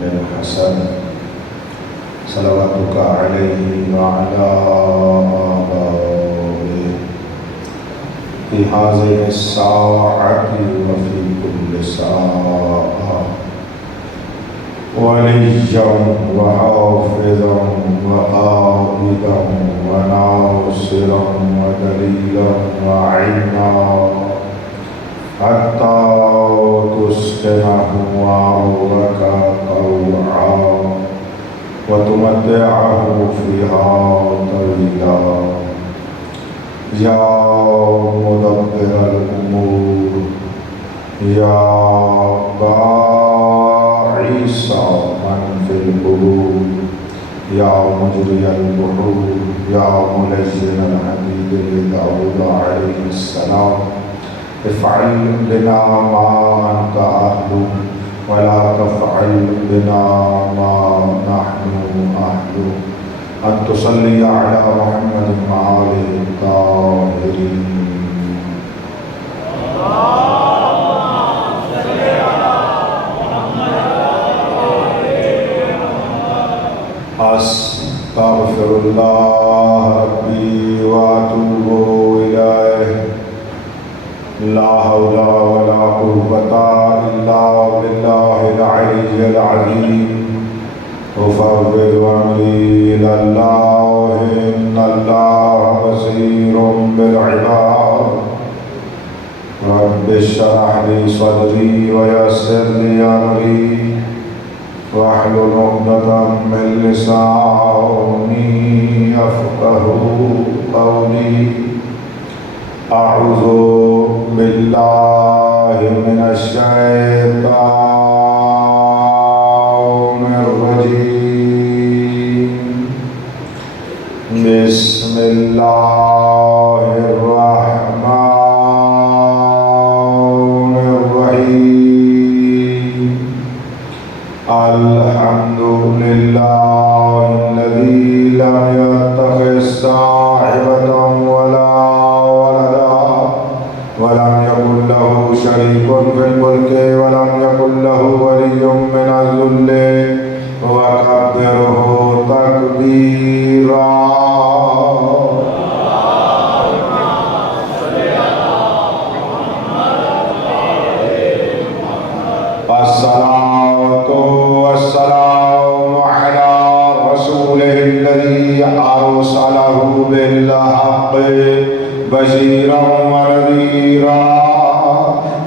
من حسن صلواتك عليه وعلى آبائه في هذه الساعة وفي كل ساعة وليا وحافظا وقائدا وناصرا ودليلا وعينا حتى تسكنه أرضك طوعا وتمتعه فيها طويلا يا مدبر الأمور يا باعث من في القلوب يا مجري البحور يا ملين الحديد لداود عليه السلام افعل لنا ما أنت أهله ولا تفعل بنا ما نحن أهله أن تصلي على محمد وآله الطاهرين. أستغفر الله ربي وأتوب إليه لا حول ولا قوة إلا بالله العلي العظيم أفوض أمري إلى الله إن الله بصير بالعباد رب اشرح لي صدري ويسر لي أمري واحلل عقدة من لساني يفقهوا قولي. أعوذ بالله من الشيطان الرجيم بسم الله الرحمن الرحيم. الحمد لله الذي لم يتخذ صاحبة ولا ولدا ولم يكن له شريك في الملك ولم يكن له ولي من الذل وكبره تكبيرا. الصلاة والسلام على رسوله الذي أرسله بالحق بشيرا ونذيرا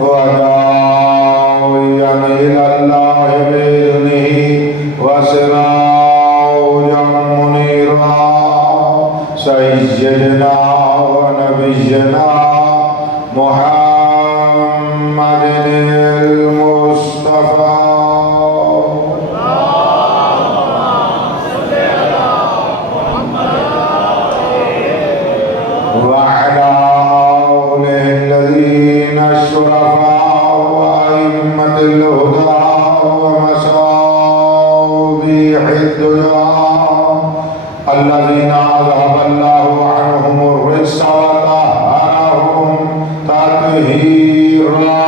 وداعيا إلى الله بإذنه وسراجا منيرا سيدنا ونبينا محمد المصطفى وعلى آله الذين الشرفاء وأئمة الهدى ومصابيح الدجى الذين أذهب الله عنهم الرجس وطهرهم تطهيرا.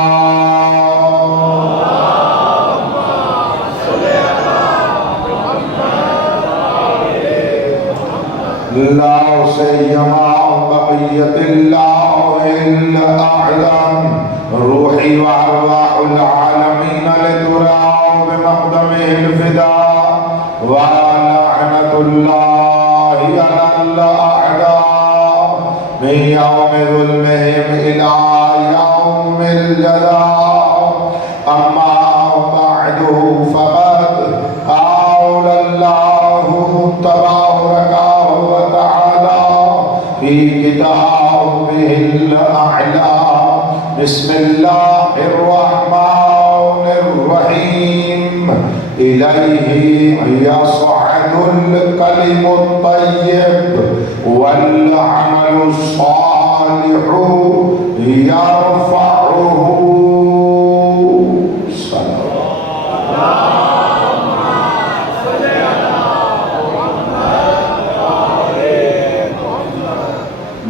لا سيما بقية الله الأعلم روحي وأرواح العالمين لتراه بمقدمه الفداء ولعنة الله على الأعداء من يوم ظلمهم إلى يوم الجزاء. أما بعد فقد قال الله تبارك وتعالى في كتابه الأعلى بسم الله الرحمن الرحيم. إليه يصعد الكلم الطيب والعمل الصالح يرفعه.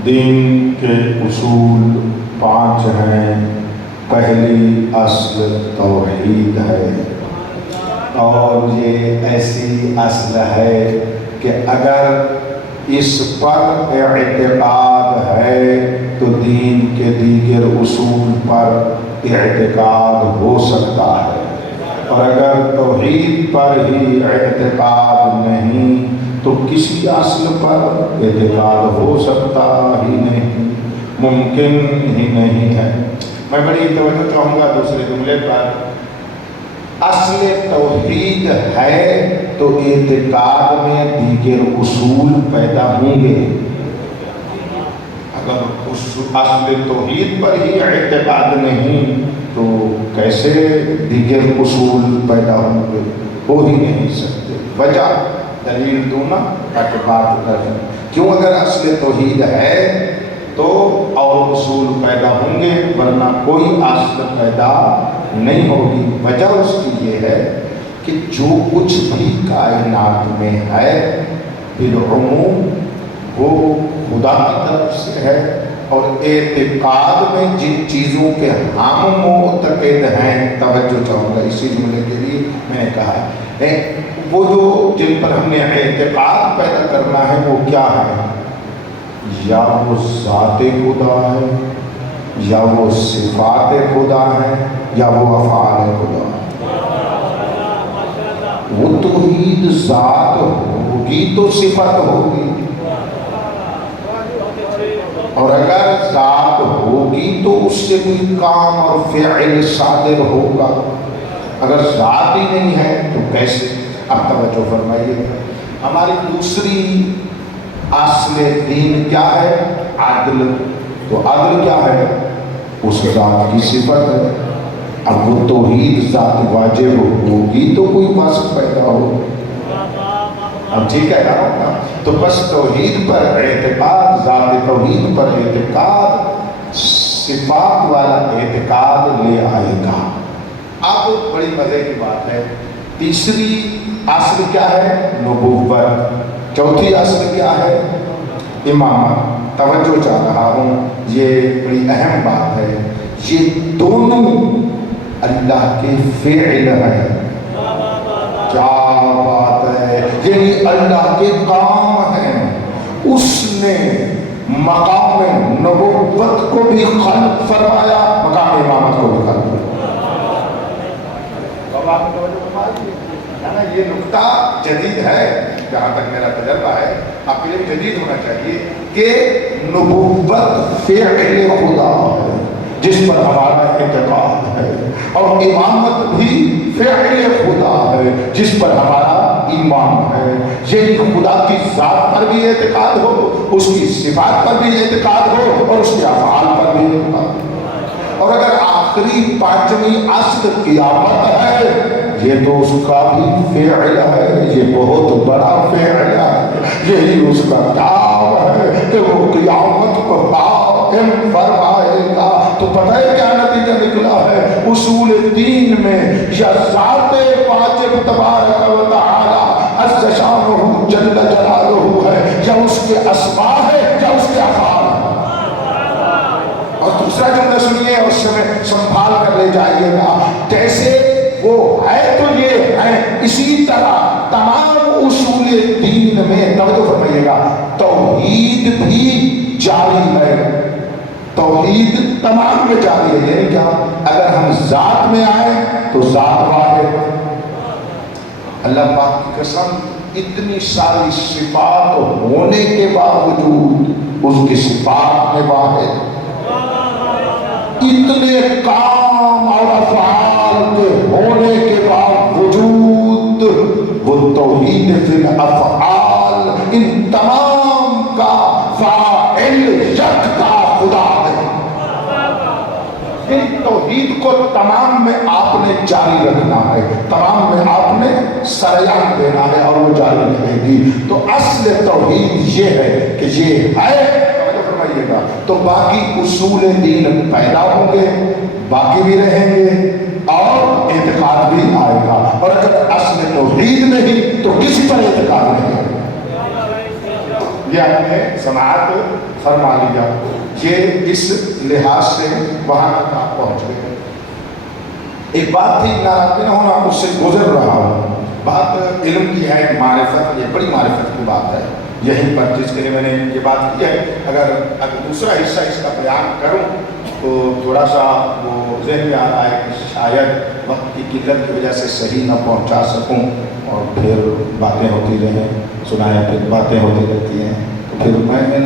دین کے اصول 5 ہیں. پہلی اصل توحید ہے. اور یہ ایسی اصل ہے کہ اگر اس پر اعتقاد ہے تو دین کے دیگر اصول پر اعتقاد ہو سکتا ہے، اور اگر توحید پر ہی اعتقاد نہیں تو کسی اصل پر اعتقاد ہو سکتا ہی نہیں، ممکن ہی نہیں ہے۔ میں بڑی توجہ چاہوں گا دوسرے جملے پر، اصل توحید ہے تو اعتقاد میں دیگر اصول پیدا ہوں گے۔ اگر اصل توحید پر ہی اعتقاد نہیں تو کیسے دیگر اصول پیدا ہوں گے؟ ہو ہی نہیں سکتے۔ وجہ دلیل دوں نا تاکہ بات کریں کیوں؟ اگر اصل توحید ہے تو اور اصول پیدا ہوں گے، ورنہ کوئی اصل پیدا نہیں ہوگی۔ وجہ اس کی یہ ہے کہ جو کچھ بھی کائنات میں ہے بالعموم وہ خدا کی طرف سے ہے، اور اعتقاد میں جن چیزوں کے ہم معتقد ہیں، توجہ چاہوں گا اسی جملے کے لیے میں نے کہا ہے، وہ جو جن پر ہم نے اعتقاد پیدا کرنا ہے وہ کیا ہے؟ یا وہ ذات خدا ہے، یا وہ صفات خدا ہے، یا وہ افعال خدا ہے۔ وہ توحید ذات ہوگی تو صفت ہوگی، اور اگر ذات ہوگی تو اس سے کوئی کام اور فعل صادر ہوگا۔ اگر ذات ہی نہیں ہے تو کیسے؟ اب توجہ فرمائیے، ہماری دوسری اصل دین کیا ہے؟ عدل۔ تو عدل کیا ہے؟ اس ذات کی صفت ہے۔ اب وہ توحید ذات واجب ہوگی تو کوئی وصف پیدا ہو۔ اب ٹھیک ہے نا؟ تو بس توحید پر اعتقاد، ذات توحید پر اعتقاد، صفات والا اعتقاد لے آئے گا۔ اب بڑی مزے کی بات ہے، تیسری اصل کیا ہے؟ نبوت۔ چوتھی اصل کیا ہے؟ امامت۔ توجہ چاہ رہا ہوں، یہ بڑی اہم بات ہے۔ یہ دونوں اللہ کے فعل ہیں۔ کیا بات ہے! یعنی اللہ کے کام ہیں۔ اس نے مقام نبوت کو بھی خلق فرمایا، مقام امامت کو بھی خلق فرمایا۔ یہ نقطہ جدید ہے، جہاں تک میرا تجربہ ہے، آپ کے لیے بھی جدید ہونا چاہیے کہ نبوت فعل خدا ہے جس پر ہمارا اعتقاد ہے، اور امامت بھی فعل خدا ہے جس پر ہمارا ایمان ہے۔ یعنی خدا کی ذات پر بھی اعتقاد ہو، اس کی صفات پر بھی اعتقاد ہو، اور اس کے افعال پر بھی اعتقاد ہو۔ اور اگر آخری پانچویں اصل قیامت ہے، یہ تو اس کا بھی فعل ہے، یہ بہت بڑا فعل ہے، یہی اس کا کام ہے کہ وہ قیامت کو قائم فرمائے گا۔ تو پتہ ہے کیا نتیجہ نکلا ہے؟ اصول دین میں یا ذات واجب تبارک و تعالی عز شانہ جل جلالہ ہے، یا اس کے اسماء ہے، یا اس کے افعال ہے۔ اور دوسرا جملہ سنیے اور اس میں سنبھال کر لے جائیے گا، جیسے وہ ہے تو یہ ہے، اسی طرح تمام اصول دین میں توجہ فرمائیے گا، توحید بھی جاری ہے۔ توحید تمام میں جاری ہے، یعنی کیا؟ اگر ہم ذات میں آئیں تو ذات واحد، اللہ پاک کی قسم، اتنی ساری صفات ہونے کے باوجود اس کی صفات میں واحد، اتنے کام اور افعال کے ہونے کے باوجود وہ توحید فی الافعال، ان تمام کا فاعل یکتا خدا ہے۔ ان توحید کو تمام میں آپ نے جاری رکھنا ہے، تمام میں آپ نے سریان دینا ہے، اور وہ جاری رہے گی۔ تو اصل توحید یہ ہے کہ یہ ہے، تو باقی اصول دین پیدا ہوں گے، باقی بھی رہیں گے، اور اعتقاد بھی آئے گا۔ اور اگر اصل توحید نہیں تو کسی پر اعتقاد نہیں ہے۔ یہ آپ نے سماعت فرما لیا، یہ اس لحاظ سے وہاں تک آپ پہنچ گئے۔ ایک بات تھی، ناراض نہ ہونا، اس سے گزر رہا ہوں، بات علم کی ہے، معرفت، یہ بڑی معرفت کی بات ہے. یہیں پر جس کے لیے میں نے یہ بات کی ہے، اگر دوسرا حصہ اس کا بیان کروں تو تھوڑا سا وہ ذہن میں آ رہا ہے کہ شاید وقت کی قلت کی وجہ سے صحیح نہ پہنچا سکوں، اور پھر باتیں ہوتی رہیں، سنایا پھر باتیں ہوتی رہتی ہیں، تو پھر میں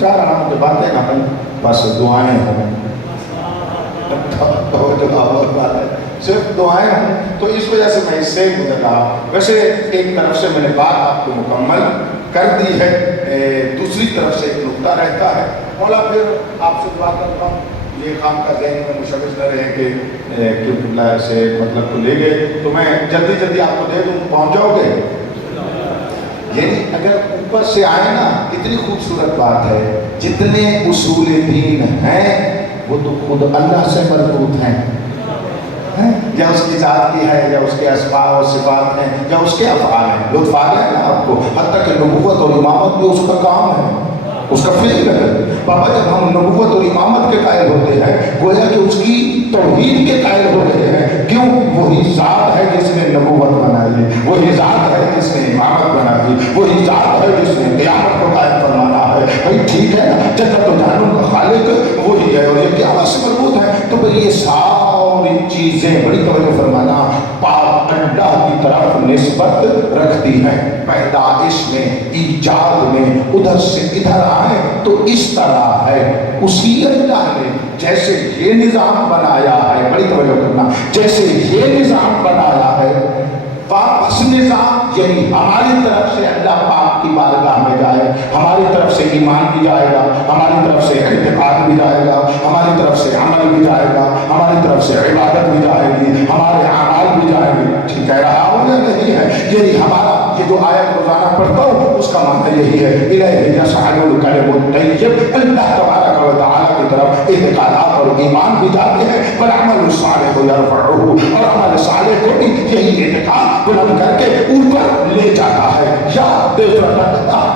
چاہ رہا ہوں کہ باتیں نہ ہوں، بس دعائیں ہوں. صرف دعائیں ہوں، تو اس وجہ سے میں اس سے گزر رہا ہوں. ویسے ایک طرف سے میں نے بات آپ کو مکمل کر دی ہے، دوسری طرف سے ایک نقطہ رہتا ہے. مولا پھر آپ سے دعا کرتا ہوں یہ خام کا ذہن میں مشوش نہ رہے کہ اللہ سے مطلب کو لے گئے تو میں جلدی جلدی آپ کو دے دوں، پہنچ جاؤ گے. یعنی اگر اوپر سے آئے نا، اتنی خوبصورت بات ہے، جتنے اصول دین ہیں وہ تو خود اللہ سے مربوط ہیں، یا اس کی ذات کی ہے، یا اس کے اسماء و صفات ہیں، یا اس کے افعال ہیں. لطف آ گیا نا آپ کو، حتیٰ کہ نبوت اور امامت بھی اس کا کام ہے، اس کا فعل ہے. بابا جب ہم نبوت اور امامت کے قائل ہوتے ہیں، گویا کہ اس کی توحید کے قائل ہو رہے ہیں. کیوں؟ وہی ذات ہے جس نے نبوت بنائی، وہی ذات ہے جس نے امامت بنائی، وہی ذات ہے جس نے قیامت کو قائم فرمانا ہے. بھائی ٹھیک ہے نا، جنت و جہنم کا خالق وہی ہے، اور یہ قیامت سے مربوط ہے. تو بھائی یہ ساری چیزیں بڑی توجہ فرمانا پاک اللہ کی طرف نسبت رکھتی ہیں. پیدائش میں، ایجاد میں، ادھر سے ادھر آئے تو اس طرح ہے. اسی اللہ نے جیسے یہ نظام بنایا ہے، بڑی توجہ کرنا، جیسے یہ نظام بنایا ہے، واپس نظام یعنی ہماری طرف سے اللہ پاک کی بارگاہ میں جائے، ہماری طرف سے ایمان بھی جائے گا، ہماری طرف سے اعتقاد بھی جائے گا، ہماری طرف سے عمل بھی جائے گا، ہماری طرف سے عبادت بھی جائے گی، ہمارے اعمال بھی جائیں گے. ٹھیک کہہ رہا ہوں یا نہیں ہے؟ یہی ہمارا یہ جو آیت روزانہ پڑھتا ہوں اس کا معنی یہی ہے، الیہ یصعد الکلم الطیب. اللہ تبارک و تعالیٰ کی طرف اعتقادات اور ایمان بھی جاتے ہیں، والعمل الصالح یرفعہ، اور عمل صالح کو بھی یہی اعتقاد بلند کر کے اوپر لے جاتا ہے. یا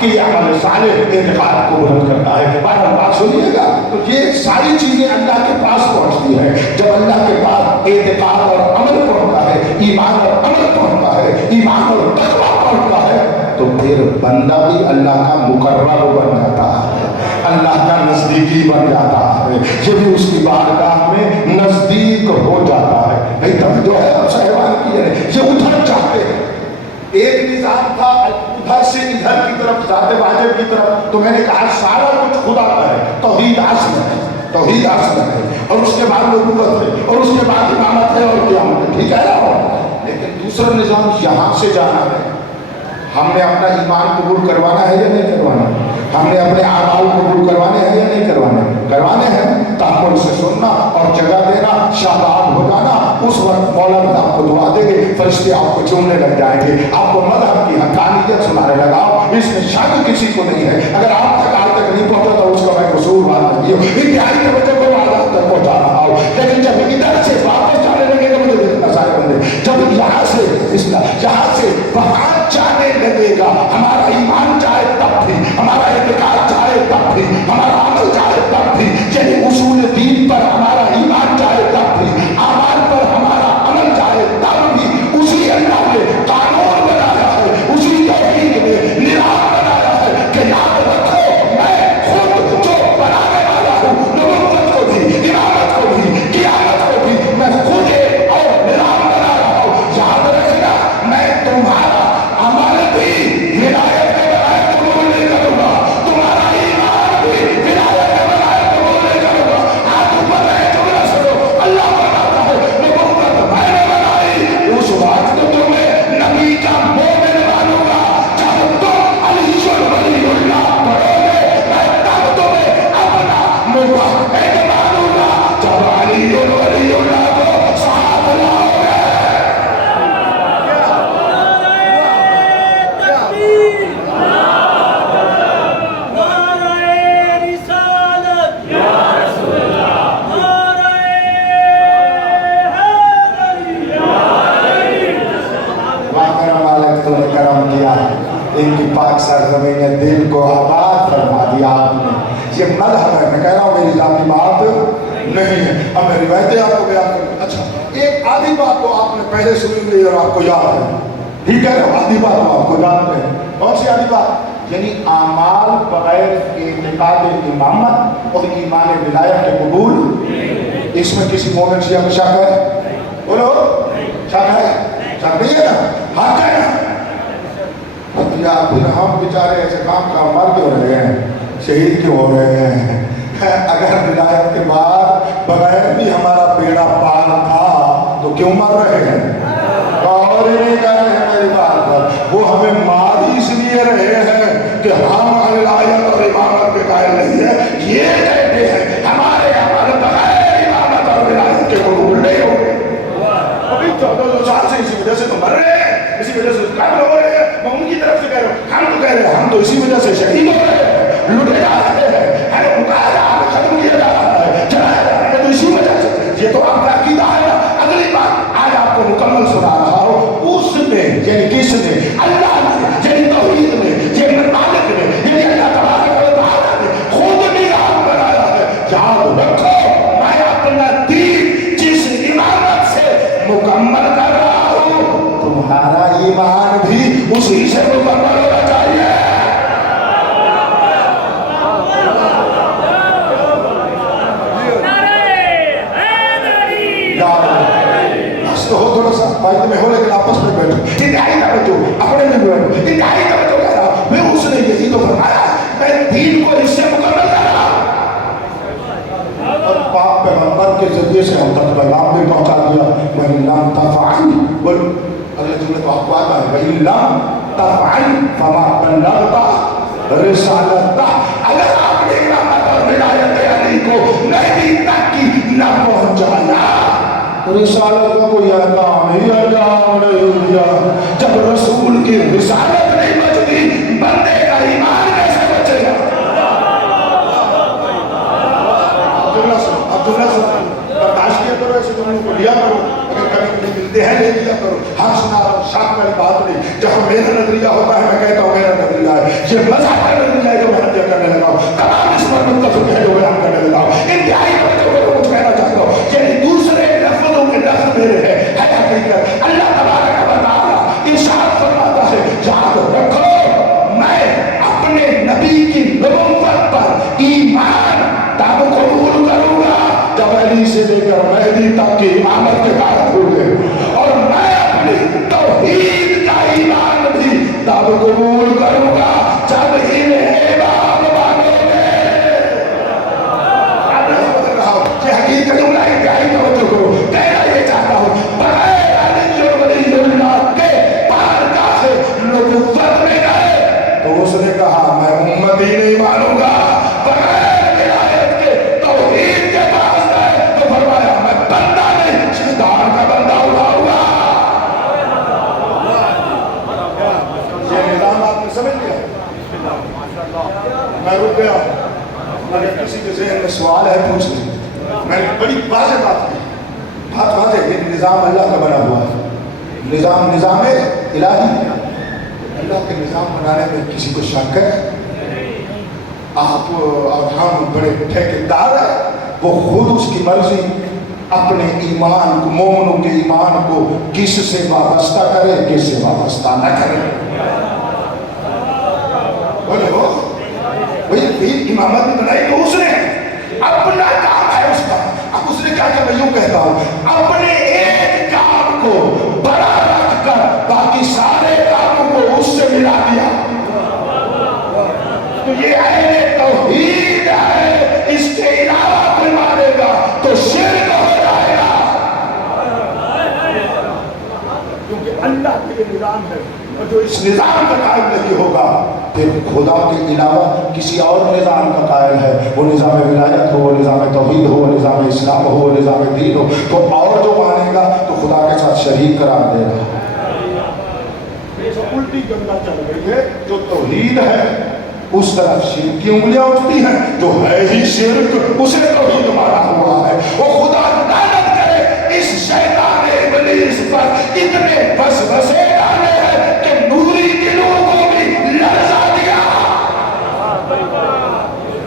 کہ یہ عمل صالح اعتقاد کو بلند کرتا ہے. بات سنیے گا، تو یہ ساری چیزیں اللہ کے پاس پہنچتی ہیں. جب اللہ کے پاس اعتقاد اور عمل پہنچتا ہے، ایمان اور عمل پہنچتا ہے، ایمان اور تقویٰ پہنچتا ہے، تو پھر بندہ بھی اللہ کا مقرب بن جاتا ہے، اللہ کا نزدیکی بن جاتا ہے. یہ بھی اس کی بارگاہ میں نزدیک ہو جاتا ہے. نہیں توجہ ہے اب صاحبان کی ہے، یہ ادھر چاہتے ہیں. ایک نظام تھا ادھر سے ادھر کی طرف، ذات واجب کی طرف. تو میں نے کہا سارا کچھ خدا کا ہے، توحید اصل ہے، توحید اصل ہے، اور اس کے بعد نبوت ہے، اور اس کے بعد امامت ہے اور قیامت ہے. ٹھیک ہے نا؟ لیکن دوسرا نظام یہاں سے جانا ہے. ہم نے اپنا ایمان قبول کروانا ہے یا نہیں کروانا؟ ہم نے اپنے اعمال قبول کروانے ہیں یا نہیں کروانے؟ کروانے ہیں. تحمل سے سننا اور جگہ دینا، شاداب ہو جانا. اس وقت مولا بھی آپ کو دعا دیں گے، فرشتے آپ کو چومنے لگ جائیں گے، آپ کو مذہب کی حقانیت سنانے لگاؤ. اس میں شک کسی کو نہیں ہے. اگر آپ تک آج تک نہیں پہنچا تو اس کا میں قصور وار نہیں ہوں، انتہائی توجہ کو آج تک پہنچا رہا ہوں. لیکن جب ادھر سے واپس جانے لگے گا، مجھے دیکھنا سارے بندے، جب یہاں سے یہاں سے وہاں جانے لگے گا، ہمارا ایمان جائے تب بھی، ہمارا اعتقاد جائے تب بھی، ہمارا عمل جائے تب بھی، یعنی اصول دین پر ہمارا ایمان جائے تب بھی، اعمال پر ہمارا عمل جائے تب بھی. اسی اللہ نے قانون بنایا ہے، اسی توحید نے نظام بنایا ہے کہ یاد رکھو میں خود جو بنانے والا ہوں، نبوت کو بھی، امامت کو بھی، قیامت کو بھی، میں خود ایک اور نظام بنا رہا ہوں. یاد رکھنا میں تمہارا عمل بھی ہدایت میں بنائے قبول نہیں کروں گا، تمہارا ایمان بھی ہدایت میں بنائے قبول نہیں کروں گا. آپ اوپر رہے جملہ سنو، اللہ بناتا ہے، نبوت میں نے بنائی. اس وقت تمہیں نبی کا مومن مانوں گا. جب تم علی ولی اللہ پڑھو گے، میں تب تمہیں اپنا موحد مانوں گا. جب علی ولی اللہ کو ساتھ لاؤ گے. کرم کیا ہے، ان کی پاک سرزمین دل کو آباد فرما دیا آپ نے. یہ مذہب ہے، میں کہہ رہا ہوں میری ذاتی بات نہیں ہے. اب میں روایتیں آپ کو بیان کروں. اچھا ایک آدھی بات تو آپ نے پہلے سنی ہوئی اور آپ کو یاد ہے. ٹھیک ہے نا؟ آدھی بات تو آپ کو جانتے ہیں، کون سی آدھی بات؟ یعنی اعمال بغیر اعتقاد امامت اور ایمان ولایت کے قبول، اس میں کسی مومن شیعہ میں شک ہے؟ بولو شک ہے؟ شک نہیں ہے نا؟ حق ہے نا؟ یا پھر ہم بیچارے ایسے کام مر کیوں رہے ہیں، شہید کیوں ہو رہے ہیں؟ اگر ولایت کے بعد بغیر بھی ہمارا بیڑا پار تھا تو کیوں مر رہے ہیں؟ اور ہی نہیں کہہ رہے ہیں میری بات پر، وہ ہمیں مار ہی اس لیے رہے ہیں کہ ہم ولایت اور امامت کے قائل نہیں ہے، یہ کہتے ہیں ہمارے عمل بغیر امامت اور ولایت کے قبول نہیں ہو گئے۔ ابھی 1400 سال سے اسی وجہ سے تو مر رہے ہیں، اسی وجہ سے قتل ہو رہے ہیں۔ میں ان کی طرف سے کہہ رہا ہوں، ہم تو کہہ رہے ہیں ہم تو اسی وجہ سے شہید ہو رہے ہیں، لوٹے جا رہے ہیں، ہمیں مقابلہ ختم کیا جا رہا ہے، چلایا جا رہا ہے، تو اسی وجہ سے یہ تو آپ کا عقیدہ ہے نا۔ اگلی بات آج آپ کو مکمل سنا رہا ہوں، اس نے یعنی کس نے؟ اللہ نے، یعنی توحید نے، یعنی مالک نے، یعنی اللہ تبارک و تعالیٰ نے خود نظام بنایا ہے۔ یاد رکھو میں اپنا دین جس امامت سے مکمل کر رہا ہوں، تمہارا ایمان بھی اسی سے مکمل ہونا چاہیے۔ تو ہو تھوڑا سا فائدے میں ہو، لیکن آپس میں بیٹھو، انتہائی توجہ، اپنے میں بیٹھو، انتہائی توجہ کہہ رہا ہوں میں۔ اس نے یہی تو فرمایا میں دین کو اس سے مکمل کر رہا ہوں، اور پاک پیغمبر کے ذریعے سے ہم تک پیغام بھی پہنچا دیا۔ وَإِن لَمْ تَفْعَلْ، بولو اگلے جملے تو آپ کو آتا ہے، وَإِن لَمْ تَفْعَلْ فَمَا بَلَّغْتَ رِسَالَتَهُ، اگر آپ نے امامت اور ولایت علی کو نبی تک کی نہ پہنچایا، رسالت کا کوئی احکام نہیں دیا۔ جب رسول کی رسالت نہیں بچتی، بندے کا ایمان کیسے بچے گا؟ عبداللہ برداشت کیا کرو، ایسے تم کو لیا کرو، اگر کبھی کبھی ملتے ہیں لے لیا کرو، ہر سنا رہا ہوں، شاک والی بات نہیں۔ جہاں میرا نظریہ ہوتا ہے میں کہتا ہوں میرا نظریہ ہے، یہ مذہب کا نظریہ ہے جو میں حجہ کرنے لگا ہوں، تمام اس پر متفق ہے جو بیان کرنے لگا ہوں۔ انتہائی کو کچھ کہنا چاہتا ہوں، یعنی دوسرے لفظوں کے لفظ میرے ہیں، ہے حقیقت۔ اللہ تبارک و تعالیٰ ارشاد فرماتا ہے، یاد رکھو میں اپنے نبی کی نبوت پر ایمان تب قبول کروں گا جب علی سے لے کر مہدی تک کی امامت کے قائل ہوئے، اور میں اپنی توحید کا ایمان بھی تب قبول کروں گا جب انہیں امام مانو گے۔ اب نہیں بدل رہا ہوں، یہ حقیقت جملہ انتہائی توجہ کرو، کہنا یہ چاہتا ہوں بغیر علی ولی اللہ کے بارگاہ نبوت میں گئے تو اس نے کہا میں امت ہی نہیں مانوں گا، بغیر ولایت کے توحید کے پاس گئے تو فرمایا میں بندہ نہیں شیطان کا بندہ اٹھاؤں گا۔ یہ نظام آپ نے سمجھ لیا؟ میں رک گیا، اگر کسی کے ذہن میں سوال ہے پوچھ لیں۔ میں نے بڑی واضح بات کی، بات واضح، یہ نظام اللہ کا بنا ہوا ہے، نظام الہی ہے۔ اللہ کے نظام بنانے میں کسی کو شک ہے؟ آپ اور ہم بڑے ٹھیکیدار ہیں، وہ خود اس کی مرضی اپنے ایمان کو، مومنوں کے ایمان کو کس سے وابستہ کرے، کس سے وابستہ نہ کرے۔ بولو بھئی امامت بھی بنائی تو اس نے، اپنا کام ہے اس کا۔ اب اس نے کہا کہ میں یوں کہتا ہوں اپنے ایک کام کو بڑا رکھ کر باقی سارے کاموں کو اس سے ملا دیا، تو یہ عین توحید ہے۔ اس کے علاوہ کوئی مانے گا تو شرک ہو جائے گا، کیونکہ اللہ کے نظام ہے، اور جو اس نظام کا قائل نہیں ہوگا پھر خدا کے علاوہ کسی اور نظام کا قائل ہے، وہ نظام ولایت ہو، وہ نظام توحید ہو، وہ نظام اسلام ہو، وہ نظام دین ہو، تو اور جو مانے گا تو خدا کے ساتھ شریک قرار دے گا۔ الٹی گنگا چل رہی ہے، جو توحید ہے اس طرف شرک کی انگلیاں اٹھتی ہیں، جو ہے ہی شرک اسے توحید مانا ہوا ہے۔ وہ خدا لعنت کرے اس شیطان ابلیس پر، اتنے وسوسے ڈالے ہیں کہ نوری دلوں کو بھی لرزا دیا۔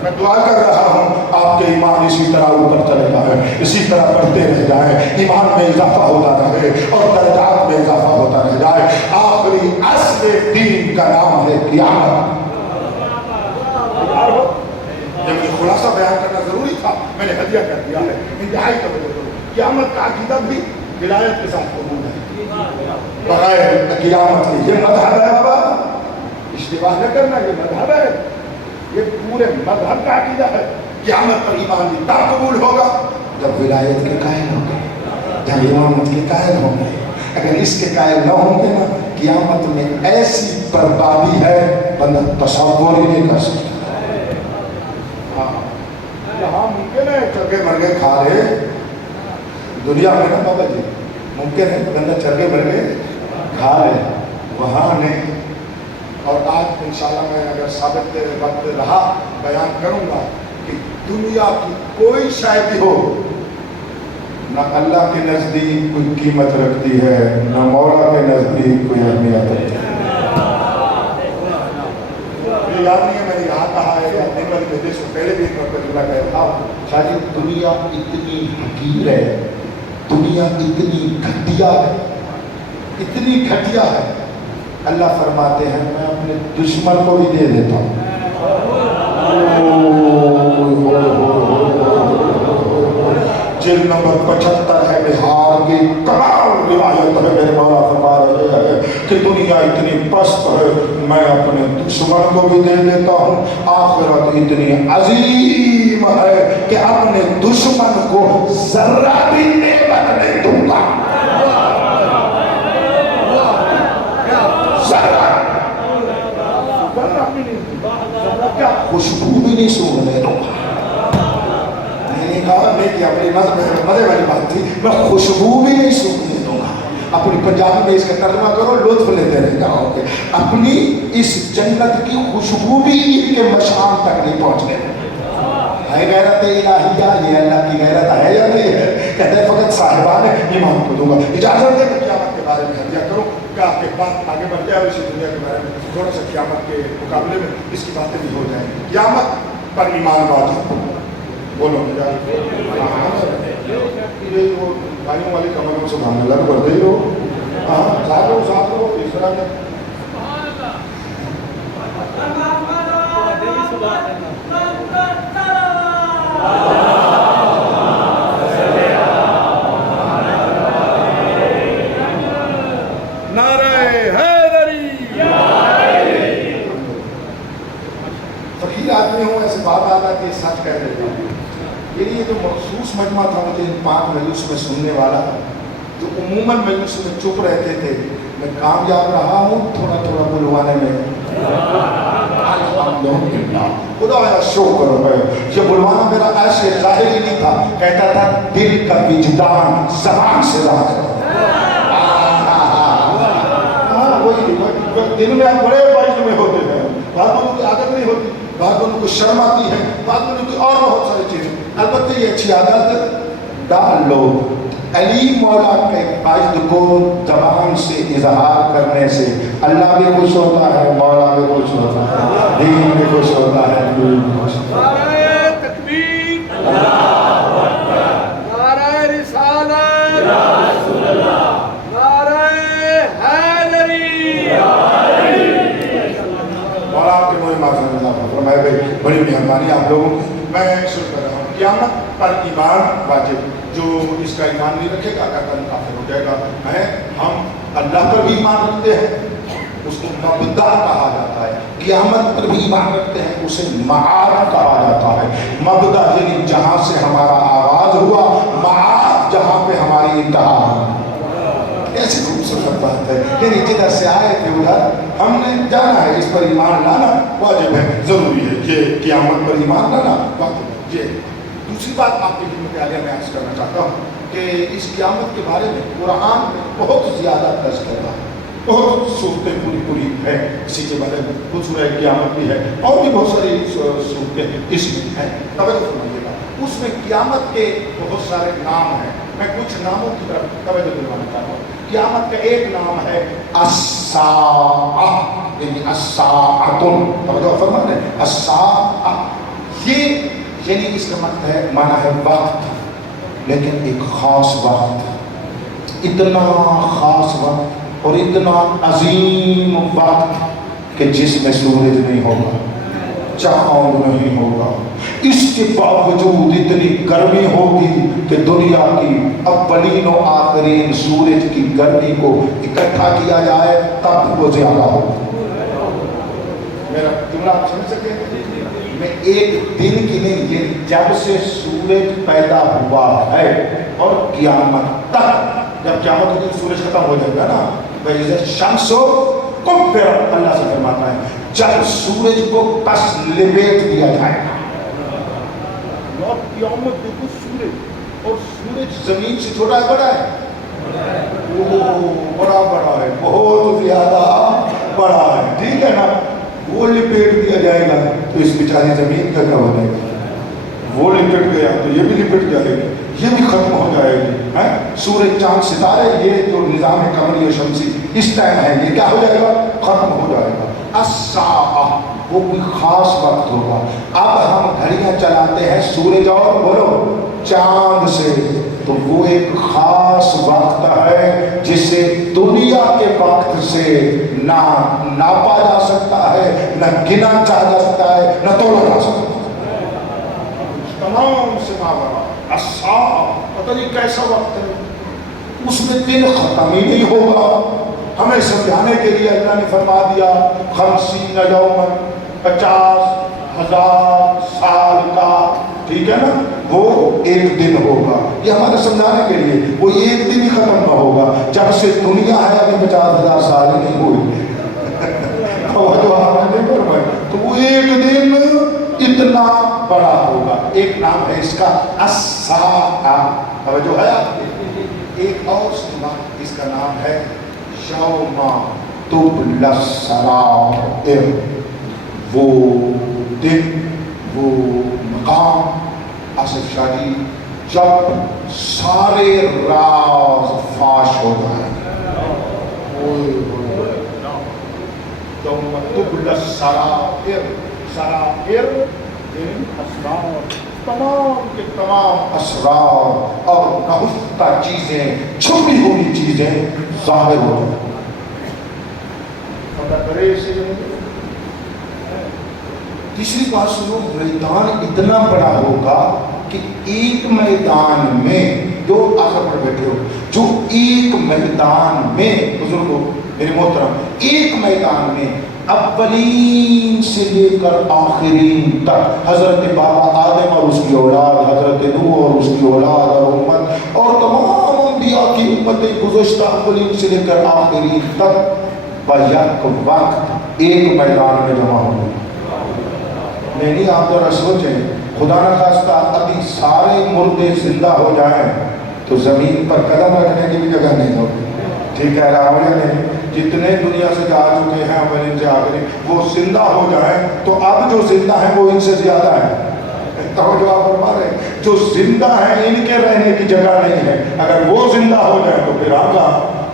میں دعا کر رہا ہوں آپ کے ایمان اسی طرح اوپر چلے جائیں، اسی طرح بڑھتے رہ جائیں، ایمان میں اضافہ ہوتا رہے اور درجات میں اضافہ ہوتا رہ جائے۔ آخری اصل دین کا نام ہے قیامت. یہ مجھے خلاصہ بیان کرنا ضروری تھا, میں نے ہدیہ کر دیا ہے. انتہائی توجہ کرو, قیامت کا عقیدہ بھی ولایت کے ساتھ قبول ہے بغیر قیامت کے. یہ مذہب ہے بابا, اشتباہ نہ کرنا, یہ مذہب ہے, یہ پورے مذہب کا عقیدہ ہے. قیامت پر ایمان بھی تب قبول ہوگا جب ولایت کے قائل ہوں گے, جب امامت کے قائل ہوں گے. اگر اس کے قائل نہ ہوں گے نا, قیامت میں ایسی بربادی ہے بندہ تصور ہی نہیں کر سکتا. یہاں ممکن ہے چرگے مرگے کھا رہے دنیا میں نا بابا جی, ممکن ہے بندہ چرگے مرگے کھا رہے, وہاں نہیں. اور آج انشاءاللہ میں اگر ثابت وقت رہا بیان کروں گا کہ دنیا کی کوئی شاید ہو نہ اللہ کے نزدیک کوئی قیمت رکھتی ہے, نہ مولا کے نزدیک کوئی اہمیت رکھتی ہے. یہ یاد نہیں ہے میں نے یہاں کہا ہے یا اپنے والی وجہ سے پہلے بھی ایک وقت جملہ کہا تھا, شاید دنیا اتنی حقیر ہے, دنیا اتنی گھٹیا ہے, اتنی گھٹیا ہے, اللہ فرماتے ہیں میں اپنے دشمن کو بھی دے دیتا ہوں. جلد نمبر 75 ہے بہار کی تمام روایت ہے, میرے مولا فرما رہے ہیں کہ دنیا اتنی پست ہے میں اپنے دشمن کو بھی دے دیتا ہوں. آخرت اتنی عظیم ہے کہ اپنے دشمن کو ذرہ بھی نعمت نہیں دوں گا, خوشبو بھی نہیں سونگنے دوں گا. میں نے کہا میں کہ اپنی مزے والی بات تھی, میں خوشبو بھی نہیں سونگنے دوں گا. اپنی پنجابی میں اس کا ترجمہ کرو, لطف لیتے رہ جاؤ گے. اپنی اس جنت کی خوشبو بھی ان کے مشام تک نہیں پہنچنے دوں. ہے غیرت الہیہ, یہ اللہ کی غیرت ہے یا نہیں ہے؟ کہتے ہیں فقط صاحبان ایمان کو دوں گا. اجازت دے کہ قیامت کے بارے میں ہدیہ کروں, کہ آپ کے بات آگے بڑھ جائے اور اسی دنیا کے بارے میں تھوڑا سا قیامت کے مقابلے میں اس کی باتیں بھی ہو جائیں. قیامت پر ایمان واجب, بولو یہ وہ بھائیوں والی کمروں سے سبحان اللہ بڑھتے ہی ہو. ہاں صاحب لوگ اس طرح میں آدمی ہوں ایسے بات آتا کہ سچ کہہ دیتے ہیں. یہ جو مخصوص مجمع تھا مجھے ان 5 مجلس میں سننے والا, جو عموماً مجلس میں چپ رہتے تھے, میں کامیاب رہا ہوں تھوڑا تھوڑا بلوانے میں. الحمدللہ, خدا یا شکر ہے. یہ بلوانا میرا ایسے ظاہر ہی نہیں تھا, کہتا تھا دل کا وجدان زبان سے ظاہر ہے. دل میں بڑے باعث میں ہوتے ہیں, باتوں کی عادت نہیں ہوتی, باتوں کو شرم آتی ہے, باتوں کی اور بہت ساری چیزیں. البتہ یہ اچھی عادت ڈال لو, علی مولا کے عجد کو زبان سے اظہار کرنے سے اللہ بھی خوش ہوتا ہے, مولا بھی خوش ہوتا ہے, دین بھی خوش ہوتا ہے, دین بھی خوش ہوتا ہے. نعرہ تکبیر, اللہ اکبر, نعرہ رسالت, یا رسول اللہ, نعرہ حیدری, اور آپ کے مجھے معذرت فرمائے بھائی, بڑی مہربانی آپ لوگوں کی. میں شروع کر رہا ہوں. قیامت پر ایمان واجب, جو اس کا ایمان نہیں رکھے گا کافر ہو جائے گا. ہم اللہ پر بھی ایمان رکھتے ہیں, اس کو مبدا کہا جاتا ہے. قیامت پر بھی ایمان رکھتے ہیں, اسے معاد کہا جاتا ہے. مبدا یعنی جہاں سے ہمارا آغاز ہوا, معاد جہاں پہ ہماری انتہا ہے. ایسی خوبصورت بات ہے, یعنی جدھر سے آئے تھے ادھر ہم نے جانا ہے. اس پر ایمان لانا واجب ہے, ضروری ہے. یہ قیامت پر ایمان لانا واجب ہے. یہ دوسری بات آپ کے خدمت عالیہ میں عرض کرنا چاہتا ہوں کہ اس قیامت کے بارے میں قرآن میں بہت زیادہ تذکرہ ہے, بہت صورتیں پوری ہے اسی کے بارے میں. کچھ سورہ قیامت بھی ہے اور بھی بہت ساری صورتیں اس میں ہیں. توجہ فرمائیے گا, اس میں قیامت کے بہت سارے نام ہیں. میں کچھ ناموں کی طرف توجہ دلوانا چاہتا ہوں. قیامت کا ایک نام ہے الساعہ, یعنی الساعۃ. توجہ فرمائیے, الساعہ یہ یعنی اس کا مطلب ہے, معنی ہے وقت, لیکن ایک خاص وقت, اتنا خاص وقت اور اتنا عظیم وقت کہ جس میں سورج نہیں ہوگا، چاند نہیں ہوگا، اس کے باوجود اتنی گرمی ہوگی کہ دنیا کی اولین و آخرین سورج کی گرمی کو اکٹھا کیا جائے تب وہ زیادہ ہوگا۔ میرا جملہ آپ سمجھ سکتے ہیں؟ میں ایک دن کی نہیں، یہ جب سے سورج پیدا ہوا ہے اور قیامت تک، جب قیامت کے دن سورج ختم ہو جائے گا نا، وَإِذَا الشَّمْسُ كُوِّرَتْ، اللہ سے فرماتا ہے جب سورج کو کس لپیٹ دیا جائے گا، اور قیامت دیکھو سورج، اور سورج زمین سے چھوٹا ہے بڑا ہے؟ بڑا بڑا ہے، بہت زیادہ بڑا ہے، ٹھیک ہے نا؟ وہ لپیٹ دیا جائے گا تو اس بیچاری زمین کا کیا ہو جائے گا؟ وہ لپٹ گیا تو یہ بھی لپٹ جائے گی، یہ بھی ختم ہو جائے گی۔ سورج چاند ستارے یہ جو نظام قمری و شمسی اس ٹائم ہے، یہ کیا ہو جائے گا؟ ختم ہو جائے گا۔ الساعہ، وہ کوئی خاص وقت ہوگا۔ اب ہم گھڑیاں چلاتے ہیں سورج اور بولو چاند سے، تو وہ ایک خاص وقت ہے جسے دنیا کے وقت سے نہ ناپا جا سکتا ہے، نہ گنا جا سکتا ہے، نہ تولا جا سکتا ہے۔ تمام سے ماورا الساعہ، پتہ نہیں کیسا وقت ہے، اس میں دن ختم ہی نہیں ہوگا۔ ہمیں سمجھانے کے لیے اللہ نے فرما دیا 50 یومن، 50,000 سال کا، ٹھیک ہے نا، وہ ایک دن ہوگا۔ یہ ہمارے سمجھانے کے لیے، وہ ایک دن ہی ختم نہ ہوگا۔ جب سے دنیا ہے ابھی 50,000 سال ہی نہیں ہوئی، جو آپ نے فرمایا، تو وہ ایک دن اتنا بڑا ہوگا۔ ایک نام ہے اس کا الساعہ، توجہ ہے آپ؟ ایک اور سنا، اس کا نام ہے یوم تبلی السرائر، وہ دن، وہ مقام آصف شاہی جب سارے راز فاش ہو جائیں۔ یوم تبلی السرائر، سرائر اسرار، تمام کے تمام اسرار اور نہفتہ چیزیں، چھپی ہوئی چیزیں ظاہر ہو جائیں۔ پتہ کرے اسے۔ تیسری بات سنو، میدان اتنا بڑا ہوگا کہ ایک میدان میں، جو آخر پر بیٹھے ہو، جو ایک میدان میں، بزرگوں میرے محترم، ایک میدان میں اولین سے لے کر آخرین تک، حضرت بابا آدم اور اس کی اولاد، حضرت نوح اور اس کی اولاد اور امت، اور تمام انبیاء کی امتیں گزشتہ اولین سے لے کر آخرین تک بیک وقت ایک میدان میں جمع ہوں گے۔ نہیں، آپ ذرا سوچیں، خدا نہ خواستہ ابھی سارے مردے زندہ ہو جائیں تو زمین پر قدم رکھنے کی بھی جگہ نہیں ہوگی، ٹھیک ہے راہو یا نہیں؟ جتنے دنیا سے جا چکے ہیں اولین سے آخرین، وہ زندہ ہو جائیں تو اب جو زندہ ہیں وہ ان سے زیادہ ہیں۔ توجہ آپ فرما رہے ہیں، جو زندہ ہیں ان کے رہنے کی جگہ نہیں ہے، اگر وہ زندہ ہو جائیں تو پھر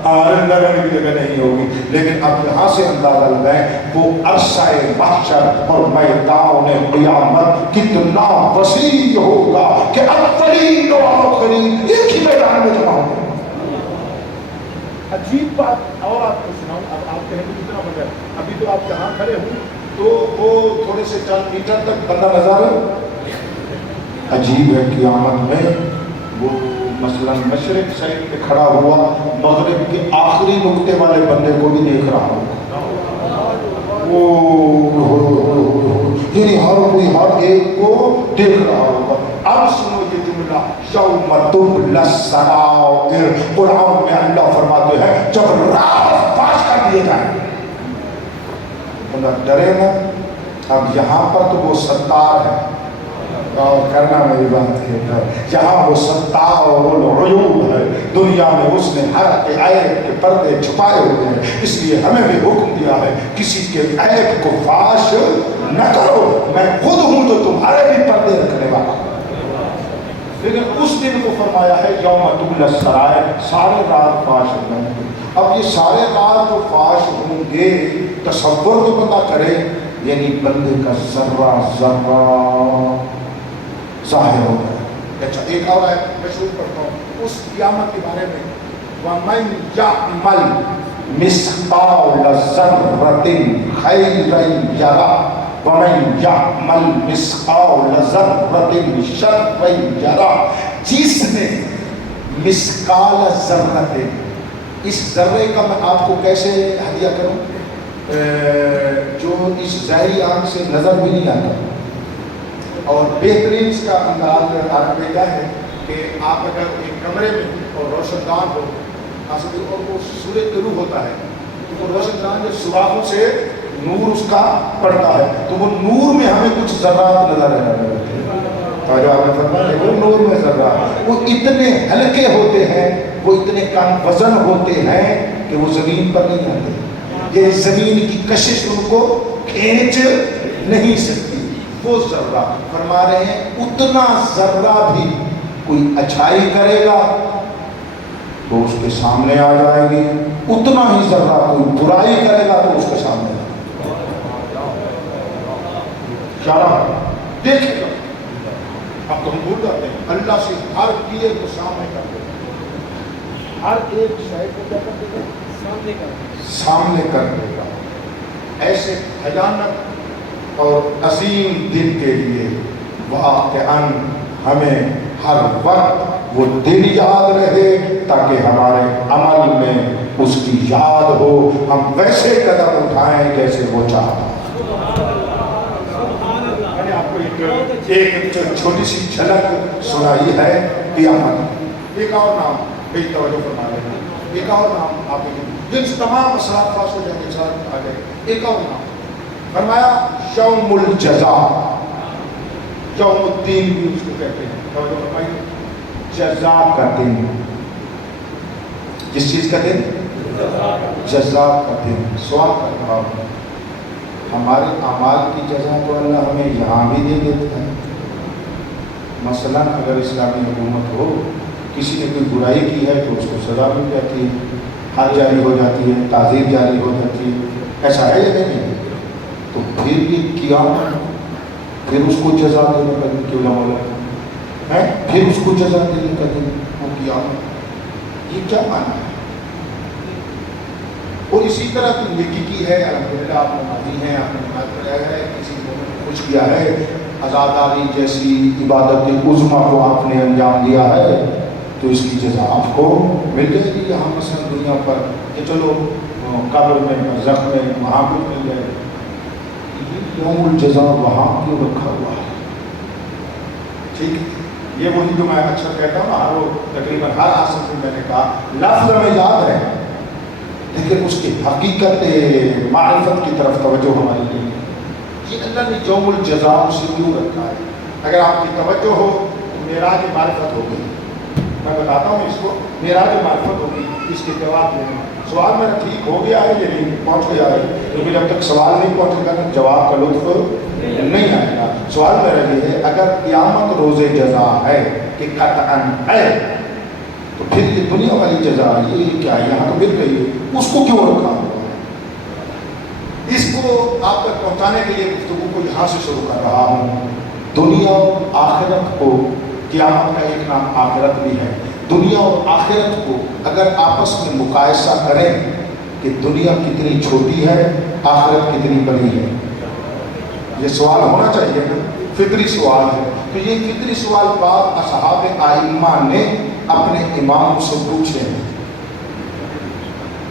آرندہ رہنے کی جگہ نہیں ہوگی۔ لیکن اب یہاں سے اندازہ لگائیں وہ عرصہ محشر اور میدان قیامت کتنا وسیع ہوگا کہ اولین و آخرین ایک ہی میدان میں جمع ہوں گے۔ عجیب بات اور آپ کو سناؤں، اب آپ کہیں گے کتنا بڑا ہے، ابھی تو آپ یہاں کھڑے ہوں تو وہ تھوڑے سے چند میٹر تک بندہ نظر ہے۔ عجیب ہے، قیامت میں وہ مثلا مشرق سائڈ پہ کھڑا ہوا مغرب کے آخری نقطے والے بندے کو بھی دیکھ رہا ہوگا، یعنی ہر کوئی ہر ایک کو دیکھ رہا ہوگا۔ اب سنو یہ جملہ، یوم تبلی السرائر، قرآن میں اللہ فرماتے ہیں جب راز فاش کر دیے جائیں گے، بندہ ڈرے نا۔ اب یہاں پر تو وہ ستار ہے، اور کرنا میری بات کے جہاں وہ ستار العیوب ہے، دنیا میں اس نے ہر عیب کے پردے چھپائے ہوئے ہیں، اس لیے ہمیں بھی حکم دیا ہے کسی کے عیب کو فاش نہ کرو، میں خود ہوں جو تمہارے بھی پردے رکھنے والا ہوں۔ لیکن اس دن کو فرمایا ہے یوم تبلی السرائر، سارے راز فاش ہوں گے۔ اب یہ سارے راز جو فاش ہوں گے، تصور تو بندہ کرے، یعنی بندے کا ذرہ ذرہ ظاہر ہو گیا۔ اچھا ایک اور ہے، میں شروع کرتا ہوں اس قیامت کے بارے میں، وَمَنْ يَعْمَلْ مثقال ذرۃ خیرا یرہ ومن یعمل مثقال ذرۃ شرا یرہ، جس نے مثقال ذرۃ، اس ذرے کا میں آپ کو کیسے ہدیہ کروں جو اس ظاہری آنکھ سے نظر بھی نہیں آتا، اور بہترین اس کا انداز عرب میں کیا ہے کہ آپ اگر ایک کمرے میں اور روشن دان ہو اور وہ سورج طلوع ہوتا ہے تو وہ روشن دان جب سوراخوں سے نور اس کا پڑتا ہے تو وہ نور میں ہمیں کچھ ذرات نظر آ رہے ہوتے ہیں، جو آپ نے فرمایا وہ نور میں ذرات، وہ اتنے ہلکے ہوتے ہیں، وہ اتنے کم وزن ہوتے ہیں کہ وہ زمین پر نہیں آتے، یہ زمین کی کشش ان کو کھینچ نہیں سکتی، وہ ذرہ فرما رہے ہیں اتنا ذرہ بھی کوئی اچھائی کرے گا تو اس کے سامنے آ جائے گی، اتنا ہی ذرہ کوئی برائی کرے گا تو اس کے سامنے دیکھے گا۔ اب تو ہم بھول جاتے ہیں اللہ سے ہر کیے کو سامنے کر دے گا، ہر ایک شے کو کیا کر دے گا؟ سامنے کر دے گا۔ ایسے بھیانک اور عظیم دن کے لیے واقعاً ہمیں ہر وقت وہ دن یاد رہے تاکہ ہمارے عمل میں اس کی یاد ہو، ہم ویسے قدم اٹھائیں جیسے وہ چاہتا۔ میں نے آپ کو ایک چھوٹی سی جھلک سنائی ہے قیامت، ایک اور نام بے توجہ فرما رہے ہیں، ایک اور نام آپ جن تمام اثرات فاصل جن کے ساتھ آ گئے، ایک اور نام فرمایا یوم الجزا، یوم الدین بھی اس کو کہتے ہیں، توجہ فرمائیے، جزا کا دن، جس چیز کا دن؟ جزا کا دن۔ سوال کر رہا ہوں ہمارے اعمال کی جزا تو اللہ ہمیں یہاں بھی دے دیتا ہے، مثلا اگر اسلامی حکومت ہو، کسی نے کوئی برائی کی ہے تو اس کو سزا مل جاتی ہے، حد جاری ہو جاتی ہے، تعزیر جاری ہو جاتی ہے، ایسا ہے یا نہیں؟ تو پھر یہ قیامت، پھر اس کو جزا دینے کا دن کیوں نہ بولا ہے، پھر اس کو جزا دینے کا دن وہ قیامت، یہ کیا معنی ہے؟ اور اسی طرح تو نیکی کی ہے، الحمدللہ آپ نمازی ہیں، آپ نے نماز پڑھایا ہے، کسی کو کچھ کیا ہے، عزاداری جیسی عبادت عظمیٰ کو آپ نے انجام دیا ہے تو اس کی جزا آپ کو مل جائے گی یہاں مثلا دنیا پر، کہ چلو قبر میں برزخ میں وہاں بھی مل جائے گی۔ یوم الجزا وہاں کیوں رکھا ہوا ہے؟ ٹھیک، یہ وہی جو میں اکثر کہتا ہوں نا، وہ تقریباً ہر آسف میں نے کہا لفظ میں یاد ہے لیکن اس کی حقیقت معرفت کی طرف توجہ ہماری نہیں ہے۔ یہ اللہ نے یوم الجزا اسے کیوں رکھا ہے؟ اگر آپ کی توجہ ہو تو معراج معرفت ہوگی، میں بتاتا ہوں اس کو، معراج معرفت ہوگی، اس کے جواب دینا۔ سوال میرا ٹھیک ہو گیا ہے یا نہیں پہنچ گیا ہے؟ کیونکہ جب تک سوال نہیں پہنچے گا تو جواب کا لطف نہیں آئے گا۔ سوال میرا یہ ہے اگر قیامت روز جزا ہے کہ قطعاً ہے تو پھر یہ دنیا والی جزا یہ کیا ہے؟ یہاں تو مل رہی ہے، اس کو کیوں رکھا ہوا ہے؟ اس کو آپ تک پہنچانے کے لیے گفتگو کو یہاں سے شروع کر رہا ہوں۔ دنیا اور آخرت کو، قیامت کا ایک نام آخرت بھی ہے، دنیا اور آخرت کو اگر آپس میں مقایسہ کریں کہ دنیا کتنی چھوٹی ہے، آخرت کتنی بڑی ہے، یہ سوال ہونا چاہیے نا، فطری سوال ہے۔ تو یہ فطری سوال بعض اصحاب ائمہ نے اپنے امام سے پوچھے ہیں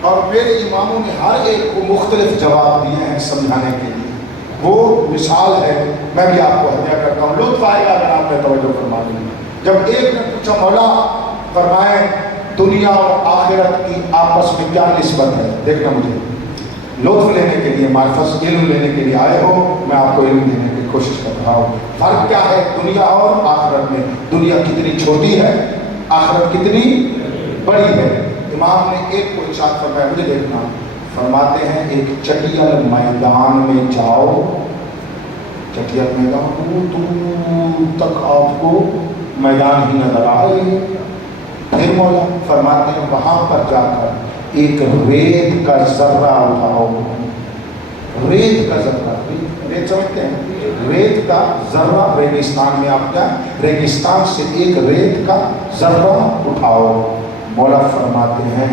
اور میرے اماموں نے ہر ایک کو مختلف جواب دیے ہیں سمجھانے کے لیے۔ وہ مثال ہے، میں بھی آپ کو ہدیہ کرتا ہوں، لطف آئے گا اگر آپ نے توجہ فرما دی۔ جب ایک نے پوچھا مولا فرمائے دنیا اور آخرت کی آپس میں کیا نسبت ہے؟ دیکھنا مجھے لطف لینے کے لیے، معرفت علم لینے کے لیے آئے ہو، میں آپ کو علم دینے کی کوشش کر رہا ہوں۔ فرق کیا ہے دنیا اور آخرت میں؟ دنیا کتنی چھوٹی ہے، آخرت کتنی بڑی ہے؟ امام نے ایک کو ارشاد فرمایا، مجھے دیکھنا، فرماتے ہیں ایک چٹیل میدان میں جاؤ، چٹیل میدان دور تک آپ کو میدان ہی نظر آئے، پھر مولا فرماتے ہیں وہاں پر جا کر ایک ریت کا ذرہ اٹھاؤ، ریت کا ذرہ، ریت سمجھتے ہیں؟ ریت کا ذرہ، ریگستان میں آپ جائیں، ریگستان سے ایک ریت کا ذرہ اٹھاؤ، مولا فرماتے ہیں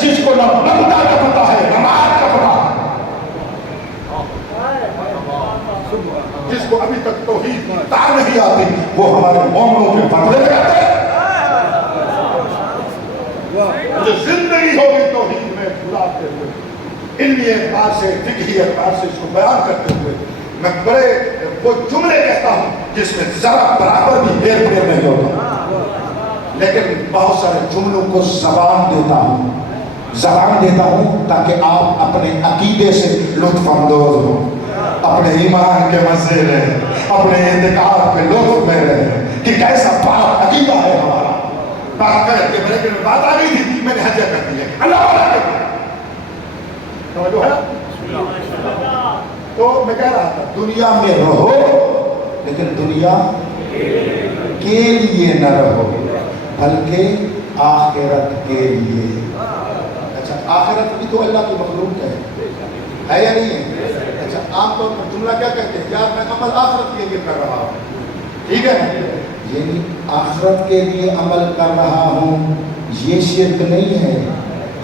جس کو نہ بندہ کا پتا ہے نماز کا پتا ہے، جس کو ابھی تک توحید تار نہیں آتی وہ ہمارے مومنوں کے فتوے لگاتے ہیں۔ جو زندگی ہوگی توحید میں بلاتے ہوئے، علمی اعتبار سے فقہی اعتبار سے اس کو بیان کرتے ہوئے میں بڑے وہ جملے کہتا ہوں جس میں ذرا برابر بھی ہیر پھیر نہیں ہوتا، لیکن بہت سارے جملوں کو زبان دیتا ہوں تاکہ آپ اپنے عقیدے سے لطف اندوز ہوں، اپنے ایمان کے مزے رہیں، اپنے اعتقاد پہ لطف میں رہیں کہ کیسا پاک عقیدہ ہے ہمارا۔ بات کر کے میرے میں بات آ گئی تھی، میں نے حجہ کر دی ہے، اللہ والا کر دیا توجہ ہے۔ تو میں کہہ رہا تھا دنیا میں رہو لیکن دنیا کے لیے نہ رہو بلکہ آخرت کے لیے۔ اچھا آخرت بھی تو اللہ کی مخلوق ہے یا نہیں ہے؟ اچھا عام طور پر جملہ کیا کہتے ہیں، یار میں عمل آخرت کے لیے کر رہا ہوں، ٹھیک ہے نا، یعنی آخرت کے لیے عمل کر رہا ہوں یہ شرک نہیں ہے۔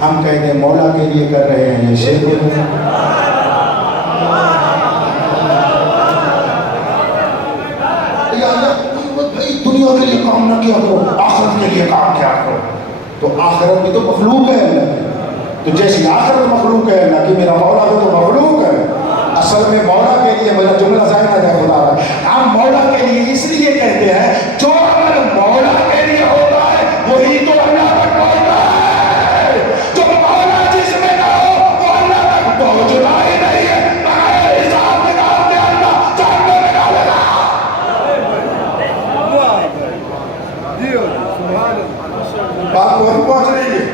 ہم کہتے ہیں مولا کے لیے کر رہے ہیں، یہ شرک نہیں ہے۔ دنیا کے لیے کام نہ کیا کرو، آخرت کے لیے کام کیا کرو۔ تو آخرت بھی تو مخلوق ہے اللہ کی، تو جیسی آخرت مخلوق ہے اللہ کی، میرا مولا بھی تو مخلوق ہے۔ اصل میں مولا کے لیے میرا جملہ ظاہر نہ جائے خدا رہا، ہم مولا کے لیے اس لیے کہتے ہیں جو عمل مولا کے لیے ہوتا ہے وہی تو اللہ تک پہنچتا ہے، جو مولا جس میں نہ ہو وہ اللہ تک پہنچنا ہی نہیں ہے۔ بغیر حساب کتاب کے اللہ جہنم میں ڈالے گا۔ بات وہی پہنچ رہی ہے،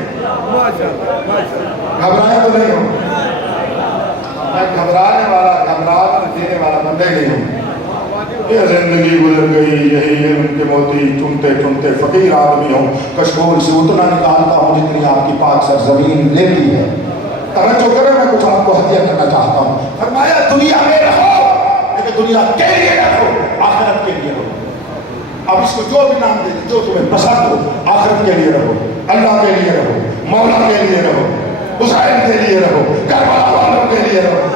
گھبرائے تو نہیں ہو، میں گھبرانے والا گھبرانے دینے والا بندے نہیں ہوں۔ یہ زندگی گزر گئی یہی علم کے موتی چنتے چنتے فقیر آدمی ہوں، کشکول سے اتنا نکالتا ہوں جتنی آپ کی پاک سرزمین لیتی ہے۔ توجہ کریں میں کچھ آپ کو ہدیہ کرنا چاہتا ہوں۔ فرمایا دنیا میں رہو لیکن دنیا کے لیے رہو، آخرت کے لیے رہو۔ اب اس کو جو بھی نام دے دیں جو تمہیں پسند ہو، آخرت کے لیے رہو، اللہ کے لیے رہو، مولا کے لیے رہو، حسین کے لیے رہو، کربلا والوں کے لیے رہو،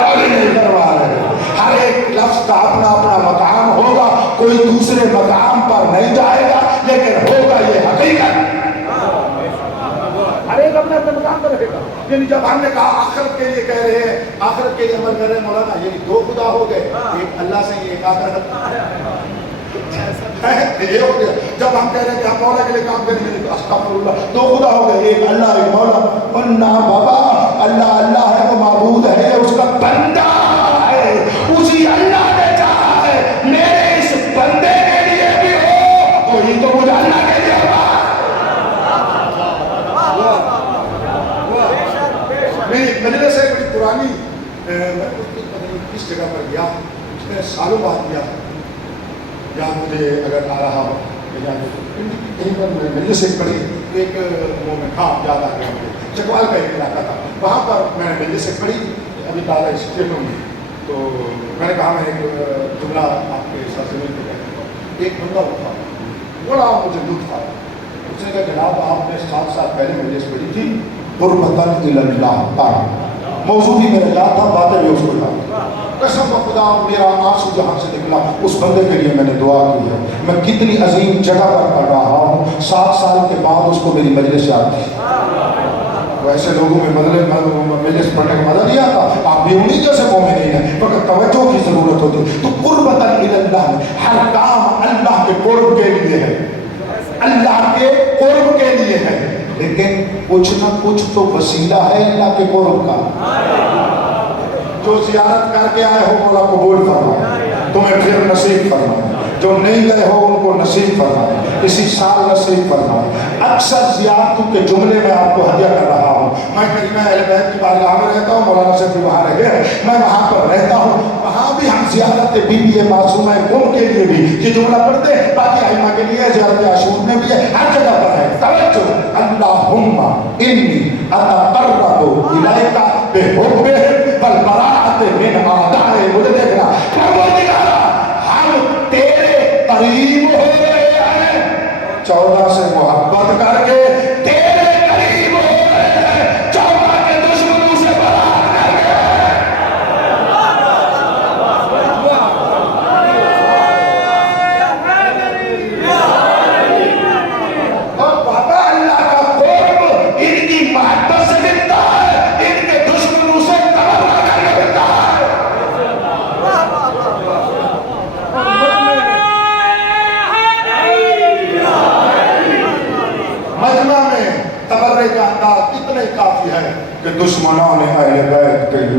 کوئی نہیں کروا رہے۔ ہر ایک لفظ کا اپنا اپنا مقام ہوگا، کوئی دوسرے مقام پر نہیں جائے گا، لیکن ہوگا یہ حقیقت، ہر ایک اپنے اپنے مقام پر رہے گا۔ یعنی جب ہم نے کہا آخرت کے لیے کہہ رہے ہیں، آخرت کے لیے عمل کر رہے ہیں مولانا، یعنی دو خدا ہو گئے، ایک اللہ سے ایک آخرت یہ ہو گیا۔ جب ہم کہہ رہے ہیں کہ ہم مولا کے لیے کام کریں گے تو استغفر اللہ، دو خدا ہو گئے، ایک اللہ ایک مولا۔ ورنہ بابا اللہ اللہ ہے، وہ معبود ہے، اس کا بندہ ہے، اسی اللہ نے چاہا ہے میرے اس بندے کے لیے بھی ہو، وہی تو مجھے اللہ کے لیے ہوا۔ میری مجلس ہے بڑی پرانی، میں کس جگہ پر گیا، اس نے سالوں بعد گیا، یا مجھے اگر آ رہا ہو کہیں پر مجلس سے پڑھی ایک مومن، ہاں یاد آ گیا مجھے، چکوال کا ایک علاقہ تھا، وہاں پر میں نے مجلس سے پڑھی ابھی تازہ اسٹیٹوں میں، تو میں نے کہا میں ایک جملہ آپ کے سرزمین پہ کہتا ہوں۔ ایک بندہ اٹھا، بڑا مجھے لطف آیا، اس نے کہا جناب آپ نے 7 سال پہلے مجلس پڑھی تھی قربتاً الی اللہ تعالی، موضوع بھی میرا یاد تھا، باتیں بھی اس کو یاد تھا۔ قسم خدا میرا آنسو جہاں سے نکلا اس بندے کے لیے میں نے دعا کی ہے۔ میں کتنی عظیم جگہ پر پڑھ رہا ہوں، 7 سال کے بعد اس کو میری مجلس یاد تھی۔ ویسے لوگوں میں مجلس پڑھنے کا مزہ نہیں آتا، آپ بھی انہیں جیسے مومن نہیں ہیں، مگر توجہ کی ضرورت ہوتی ہے۔ تو قربتاً الی اللہ میں ہر کام اللہ کے قرب کے لیے ہے، اللہ کے قرب کے لیے ہے، لیکن کچھ نہ کچھ تو وسیلہ ہے اللہ کے قرب کا۔ جو زیارت کر کے آئے ہو مولا قبول فرمائے، تمہیں پھر نصیب فرمائے، جو نہیں گئے ہو ان کو نصیب فرمائے، اسی سال نصیب فرمائے۔ اکثر زیارتوں کے جملے میں آپ کو ہدیہ کر رہا ہوں۔ میں کریمہ اہل بیت کی بارگاہ میں رہتا ہوں، مولانا صاحب بھی وہاں رہے ہیں، میں وہاں پر رہتا ہوں، وہاں بھی ہم زیارت بی بی معصومہ کن کے لیے بھی یہ جملہ پڑھتے ہیں، باقی ائمہ کے لیے زیارت عاشور میں بھی ہے، ہر جگہ پر ہے۔ توجہ، اللہم انی اتقرب الیک بحبہ والبراءۃ من اعداء، مجھے دیکھنا ہم تیرے قریب ہو رہے ہیں، 14 سے محبت کر کے تیرے قریب ہو رہے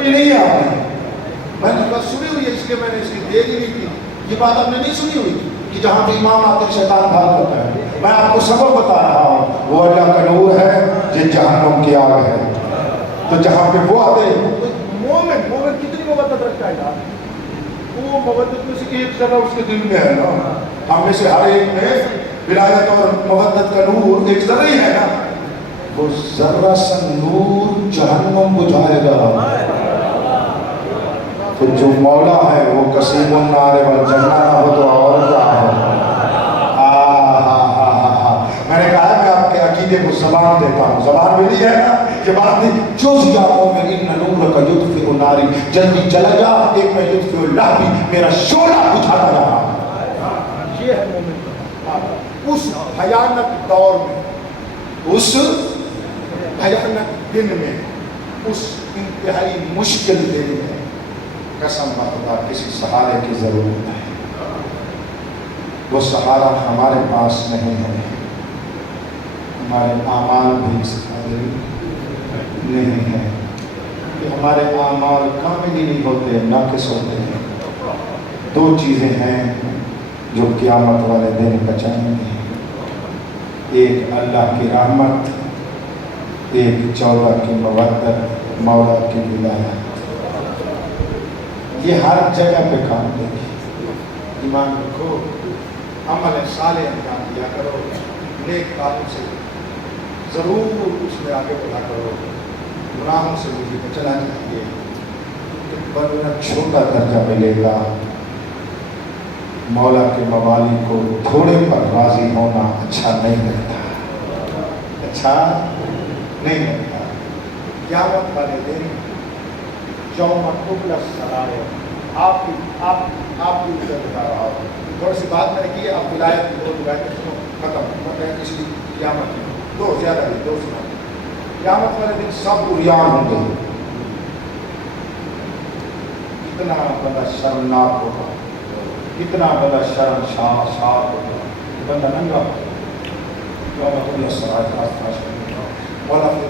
سمجھ نہیں ہے آپ نے؟ میں نے بات سنی ہوئی ہے اس لیے میں نے اس کی دے دی تھی. یہ بات آپ نے نہیں سنی ہوئی کہ جہاں پہ امام آتے ہیں شیطان بھاگ جاتا ہے. میں آپ کو سبب بتا رہا ہوں. وہ اللہ کا نور ہے جو جہنم کی آگ ہے. تو جہاں پہ وہ آتے ہیں مومن کتنی مودت رکھتا ہے یار. وہ مودت میں سے ایک ذرہ اس کے دل میں ہے نا. ہم میں سے ہر ایک میں ولایت اور مودت کا نور ایک ذرہ ہی ہے نا. وہ ذرہ سا نور جہنم بجھائے گا. تو جو مولا ہے وہ قسیم النار والجنہ نہ ہو تو اور کیا ہے. میں نے کہا میں آپ کے عقیدے کو زبان دیتا ہوں. زبان ملی ہے نا یہ بات نہیں. جو جاؤ میں ان نور کا یطفئ الناری جلدی چلا جا ایک میں یطفئ اللہ بھی میرا شعلہ بجھاتا رہا. یہ ہے مومن. اس بھیانک دور میں اس بھیانک دن میں اس انتہائی مشکل دن میں قسم خدا کسی سہارے کی ضرورت ہے. وہ سہارا ہمارے پاس نہیں ہے. ہمارے اعمال بھی اس قابل نہیں ہے کہ ہمارے اعمال کامل ہی نہیں ہوتے ناقص ہوتے ہیں. دو چیزیں ہیں جو قیامت والے دن بچائیں گے. ایک اللہ کی رحمت, ایک 14 کی مودت مولا کی ولایت. یہ ہر جگہ پہ کام دے گی. ایمان رکھو, عمل صالح انجام دیا کرو, نیک کاموں سے ضرور اس میں آگے بڑھا کرو, گناہوں سے مجھے بچنا چاہیے. ورنہ چھوٹا درجہ ملے گا. مولا کے موالی کو تھوڑے پر راضی ہونا اچھا نہیں لگتا, اچھا نہیں لگتا. قیامت والے دن یوم تبلی السرائر, آپ کی بتا رہا ہوں. تھوڑی سی بات میں نے کی. اب ولایت کی دو روایتیں سنو, ختم. اس کی قیامت کی دو زیادہ نہیں, دو سنا. قیامت والے دن سب عریان ہوں گے. اتنا بڑا شرمناک ہوگا, اتنا بڑا شرمسار ہوگا, بندہ ننگا یوم تبلی السرائر. مولا پھر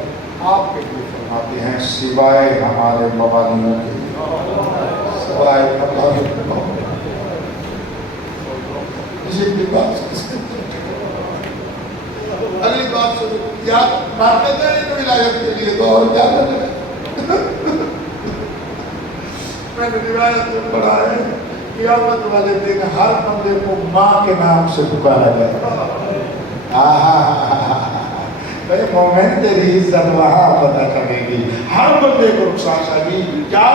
آپ کے لیے فرماتے ہیں سوائے ہمارے موالیوں کے, سوائے اگلی بات سنو. یا مانتے ہیں ولایت کے لیے تو اور کیا کریں. میں نے روایت میں پڑھا ہے قیامت والے دن ہر بندے کو ماں کے نام سے پکارا جائے. مومن تیری عزت وہاں پتہ چلے گی. ہر بندے کو رخسار شاہی کیا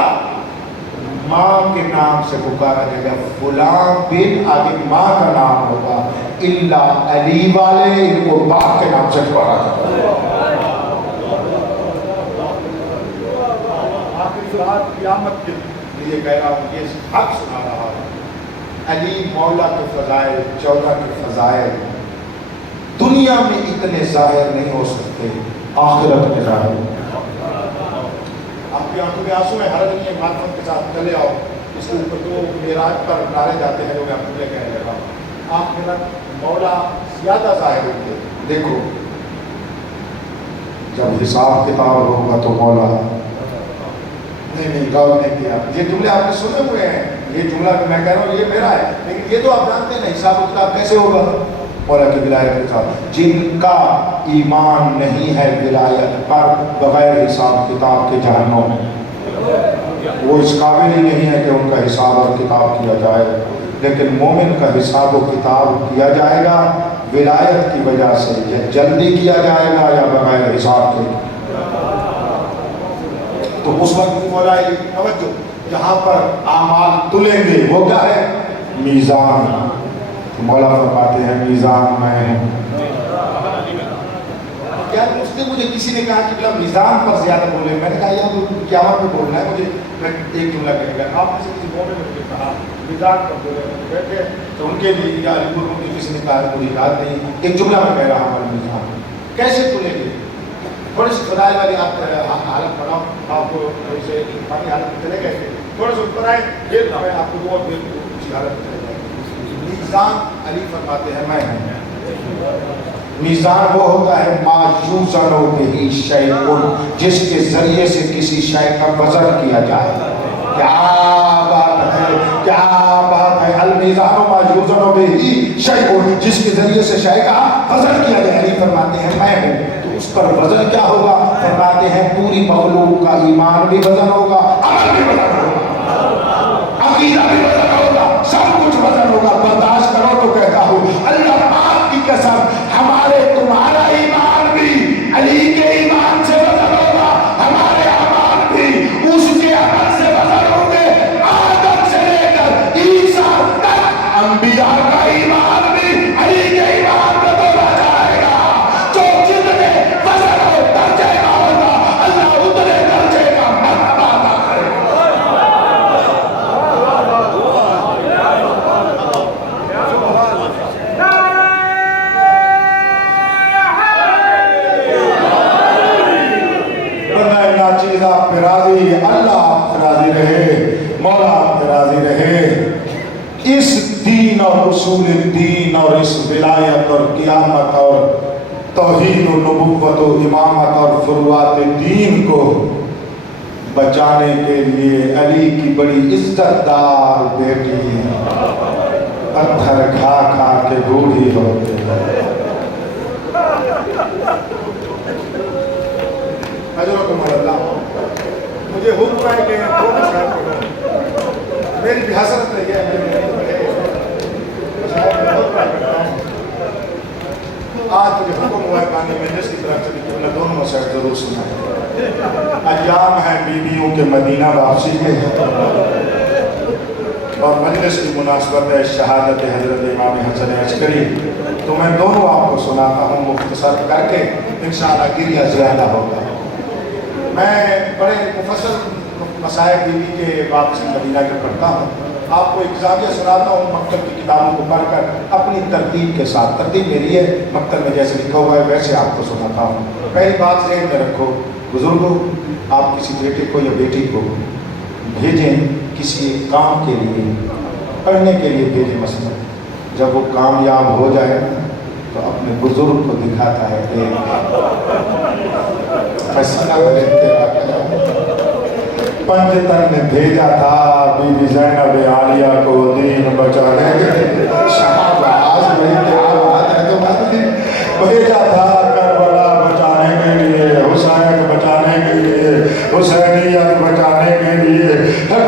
ماں کے نام سے پکارا جائے گا. فلاں بن, آگے ماں کا نام ہوگا. اللہ علی والے ان کو باپ کے نام سے پکارا جائے گا. آخری رات قیامت کے لیے کہہ رہا ہوں, یہ حق سنا رہا ہوں. علی مولا کے فضائل, 14 کے فضائل دنیا میں اتنے ظاہر نہیں ہو سکتے, آخرت میں ظاہر ہو. آپ کی آنکھوں میں آنسو ہے, حرج نہیں ہے, معرفت کے ساتھ چلے آؤ. اس کے اوپر تو معراج پر نعرے جاتے ہیں لوگ, آپ مجھے کہنے لگا. آخرت مولا زیادہ ظاہر ہوتے. دیکھو جب حساب کتاب ہوگا تو مولا نہیں غور نہیں کیا. یہ جملے آپ نے سنے ہوئے ہیں, یہ جملہ میں کہہ رہا ہوں یہ میرا ہے, لیکن یہ تو آپ جانتے ہیں حساب کتاب کیسے ہوگا مولا کی ولایت کے ساتھ. جن کا ایمان نہیں ہے ولایت پر, بغیر حساب کتاب کے جہنم میں, وہ اس قابل ہی نہیں ہے کہ ان کا حساب اور کتاب کیا جائے. لیکن مومن کا حساب و کتاب کیا جائے گا ولایت کی وجہ سے. یا جلدی کیا جائے گا یا بغیر حساب کے. تو اس وقت مولا کی توجہ جہاں پر اعمال تلیں گے وہ کیا ہے, میزان. مولا فرماتے ہیں میزان میں ہوں. کیا اس نے مجھے کسی نے کہا کہ میزان پر زیادہ بولے. میں نے کہا یار قیامت میں بولنا ہے مجھے. میں ایک جملہ کہے گا, آپ میں سے کسی مومن نے مجھے کہا میزان پر بولے. بیٹھے تو ان کے لیے یا علی گروہ کی کسی نے کہا مجھے یاد نہیں. ایک جملہ میں کہہ رہا ہوں میزان کیسے تلیں گے. تھوڑی سی فضائل والی آپ حالت بناؤ, آپ کو تھوڑی سے پانی حالت میں چلے گئے, تھوڑے سے اوپر آئے, پھر میں آپ کو دعا دے دوں اسی حالت میں چلے جائیں. میزان علی فرماتے ہیں میں ہوں. میزان وہ ہوتا ہے ما یوزن بہ شیء، جس کے ذریعے سے کسی شے کا وزن کیا جائے۔ کیا بات ہے، کیا بات ہے، المیزان ما یوزن بہ شیء، جس کے ذریعے سے شے کا وزن کیا جائے۔ علی فرماتے ہیں میں ہوں تو اس پر وزن کیا ہوگا؟ فرماتے ہیں پوری مخلوق کا ایمان بھی وزن ہوگا، عمل بھی وزن ہوگا، عقیدہ بھی وزن ہوگا، سب کچھ وزن ہوگا۔ برداشت کرو تو کہتا ہوں اللہ پاک کی قسم، ہمارے تمہارا ایمان بھی علی کے ایمان سے وزن ہوگا، ہمارے اعمال بھی اس کے عمل سے وزن ہوں گے۔ آدم سے لے کر عیسیٰ تک انبیاء کا ایمان بھی علی کے ایمان میں تولا جائے گا۔ جو جتنے وزن ہو درجے کا ہوگا، اللہ اتنے درجے کا مرتبہ عطا کرے گا۔ چیز آپ پہ راضی، اللہ آپ پہ راضی رہے، مولا آپ پہ راضی رہے۔ اس دین اور اصول دین اور اس ولایت اور قیامت اور توحید و نبوت و امامت اور فروعات دین کو بچانے کے لیے علی کی بڑی عزت دار بیٹی پتھر کھا کھا کے بوڑھی ہو گئی۔ اجرکم اللہ، مجھے حکم ہے کہ میری بھی حسرت رہی ہے، آج مجھے حکم ہوا ہے بانی مجلس کی طرف سے کہ دونوں مسائل ضرور سنائیں۔ ایام ہیں بیویوں کے مدینہ واپسی کے، اور مجلس کی مناسبت ہے شہادت حضرت امام حسن عسکری، تو میں دونوں آپ کو سناتا ہوں مختصر کر کے، انشاءاللہ گریہ زیادہ ہوگا۔ میں بڑے مفصل مسائل بیوی کے واپسی مدینہ کے پڑھتا ہوں، آپ کو ایک زاویہ سناتا ہوں مکتب کی کتابوں کو پڑھ کر اپنی ترتیب کے ساتھ۔ ترتیب میری ہے، مکتب میں جیسے لکھا ہوا ہے ویسے آپ کو سناتا ہوں۔ پہلی بات ذہن میں رکھو، بزرگوں آپ کسی بیٹے کو یا بیٹی کو بھیجیں کسی ایک کام کے لیے، پڑھنے کے لیے بھیجیں، مثلا جب وہ کامیاب ہو جائے تو اپنے بزرگ کو دکھاتا ہے کہ پنجتن نے بھیجا تھا بی بی زینب عالیہ کو دین بچانے کے لیے، شہباز میں کیا بات ہے، تو بھیجا تھا کربلا بچانے کے لیے، حسین بچانے کے لیے، حسینیت بچانے کے لیے۔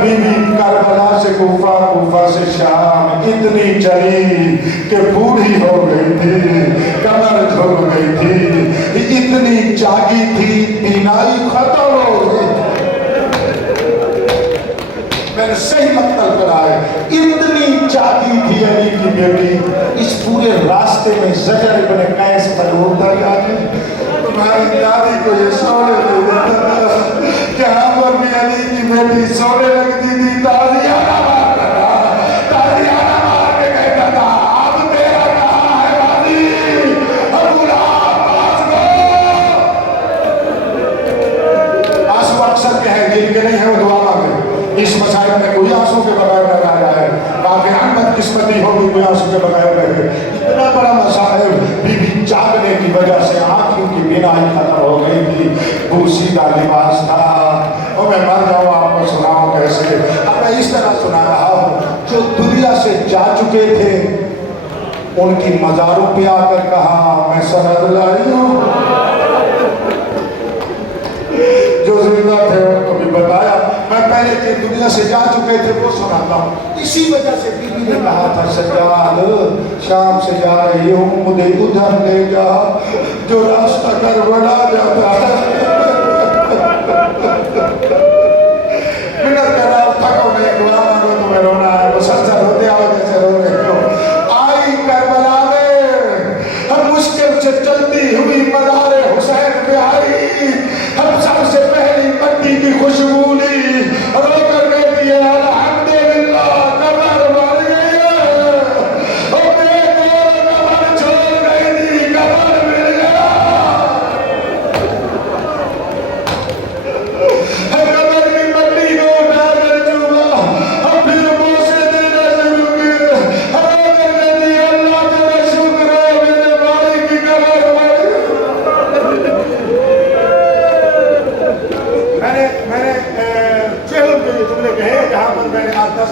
بی بی کربلا سے کوفہ، کوفہ سے شام اتنی چلی کہ بوڑھی ہو گئی تھی، کمر جھک گئی تھی، اتنی جاگی تھی بینائی ختم ہو گئی۔ میں نے صحیح مقتل کرا ہے، اتنی جاگی تھی علی کی بیٹی، اس پورے راستے میں زجر ابن قیس پر ہوتا گیا کہ تمہاری دادی کو یہ سونے دے دیتا تھا، جہاں پر بھی علی کی بیٹی سونے لگتی تھی تازیانہ مار کرا، تازیانہ مار کے کہتا تھا اب تیرا کہاں ہے بازی، ابو لہب پاس کو۔ آنسو اکثر کے ہیں، گن کے نہیں ہے، وہ دعا مانگے۔ اس مسائل میں کوئی آنسو کے بغیر نہ رہا ہے، واقعاً بدقسمتی ہوگی کوئی آنسو کے بغیر رہے۔ اتنا بڑا مسائل بی بی جاگنے کی وجہ سے آنکھوں کی بینائی ختم ہو گئی تھی، بوسیدہ لباس تھا، اور میں مر جاؤں آپ کو سناؤں کیسے۔ اب میں اس طرح سنا رہا ہوں، جو دنیا سے جا چکے تھے ان کی مزاروں پہ آ کر کہا میں سند لائی ہوں، جو زندہ تھے ان کو بھی بتایا، میں پہلے جو دنیا سے جا چکے تھے وہ سناتا ہوں۔ اسی وجہ سے بی بی نے کہا تھا سجاد شام سے جا رہی ہوں، مجھے ادھر لے جا جو راستہ کربلا جاتا ہے۔ منت کر رہا تھکو نہیں، دعا مانگو تمہیں رونا ہے، مسلسل ہوتے آؤ جیسے رو رہے ہو۔ آئی کربلا میں ہم مشکل سے چلتی ہوئی مزار حسین پہ آئی، ہم سب سے پہلی مٹی کی خوشبو لی، رو کر کہتی ہے الحمدللہ قبر بن گئی ہے، اور میرے کو قبر چھوڑ گئی تھی، قبر مل گیا۔ قبر کی مٹی کو اٹھا کر چوما، 10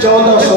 1400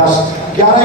10, 11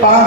5